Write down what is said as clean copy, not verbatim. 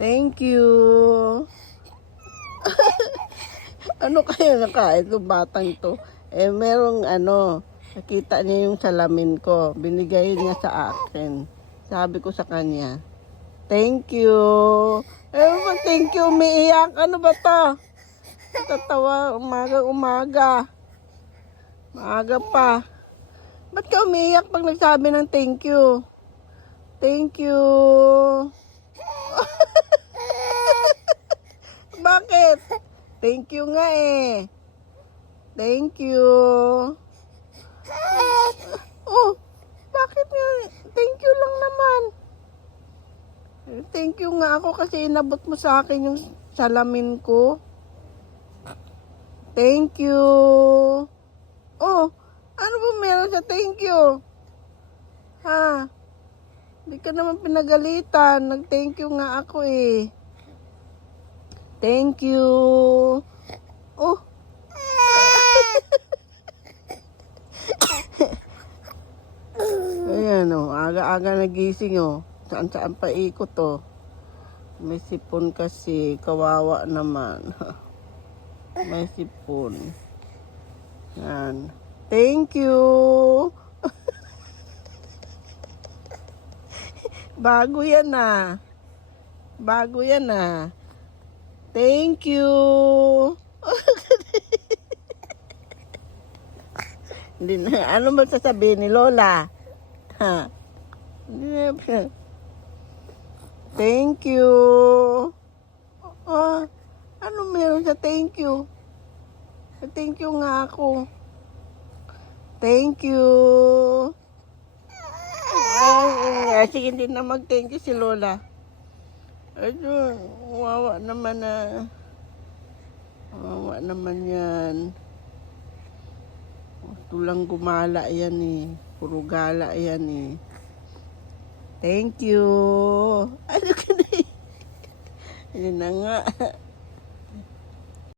Thank you. Ano kaya nakain itong batang to? Merong nakita niya yung salamin ko. Binigay niya sa akin. Sabi ko sa kanya, thank you. Thank you, umiiyak. Ano ba to? Tatawa, umaga. Maaga pa. Ba't ka umiiyak pag nagsabi ng thank you? Thank you. Bakit? Thank you nga eh. Thank you. Oh, bakit nga? Thank you lang naman. Thank you nga ako kasi inabot mo sa akin yung salamin ko. Thank you. Oh, ano ba meron sa thank you? Ha? Hindi ka naman pinagalitan. Nag-thank you nga ako eh. Thank you. Oh. Ayan o, aga-aga nagising o. Saan-saan pa ikot o. May sipon kasi, kawawa naman. May sipon. Yan. Thank you. Bago yan ah. Bago yan ah. Thank you. Hindi na, ano ba sasabihin ni Lola? Ha? Thank you. Oh, ano meron sa thank you? Thank you nga ako. Thank you. Sige, hindi na mag-thank you si Lola. Wawa naman na. Wawa naman yan. Tulang gumala yan eh. Puro gala yan eh. Thank you. Ano ka na eh? Yun na nga.